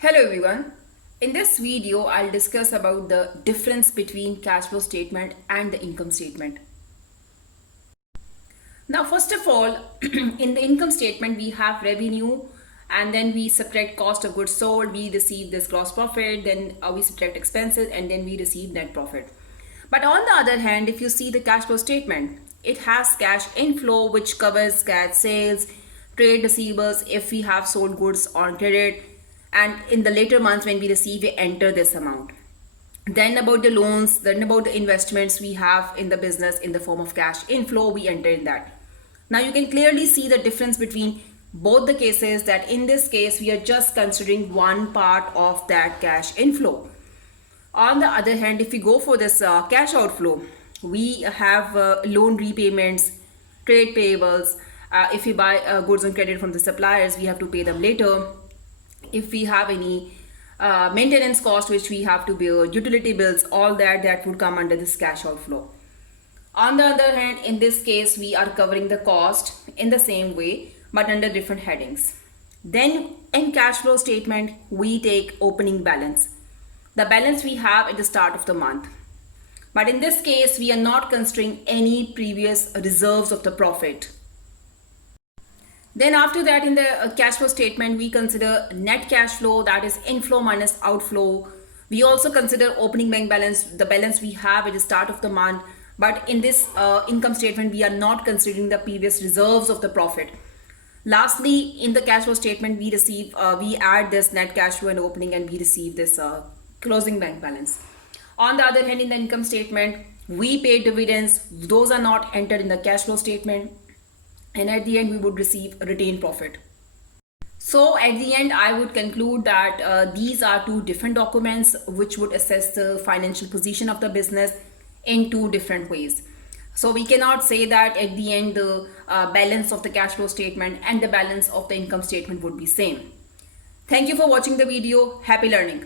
Hello everyone. In this video, I'll discuss about the difference between cash flow statement and the income statement. Now, first of all, in the income statement, we have revenue and then we subtract cost of goods sold, we receive this gross profit, then we subtract expenses and then we receive net profit. But on the other hand, if you see the cash flow statement, it has cash inflow which covers cash sales, trade receivables if we have sold goods on credit, and in the later months when we receive, we enter this amount. Then about the loans, then about the investments we have in the business in the form of cash inflow, we enter in that. Now you can clearly see the difference between both the cases, that in this case we are just considering one part of that cash inflow. On the other hand, if we go for this cash outflow, we have loan repayments, trade payables. If we buy goods on credit from the suppliers, we have to pay them later. If we have any maintenance cost which we have to bear, utility bills, all that would come under this cash outflow. On the other hand, in this case, we are covering the cost in the same way but under different headings. Then in cash flow statement, we take opening balance, the balance we have at the start of the month. But in this case, we are not considering any previous reserves of the profit. Then after that, in the cash flow statement, we consider net cash flow, that is inflow minus outflow. We also consider opening bank balance, the balance we have at the start of the month. But in this income statement, we are not considering the previous reserves of the profit. Lastly, in the cash flow statement, we add this net cash flow and opening, and we receive this closing bank balance. On the other hand, in the income statement, we pay dividends. Those are not entered in the cash flow statement. And at the end, we would receive retained profit. So at the end, I would conclude that these are two different documents which would assess the financial position of the business in two different ways. So we cannot say that at the end the balance of the cash flow statement and the balance of the income statement would be same. Thank you for watching the video. Happy learning.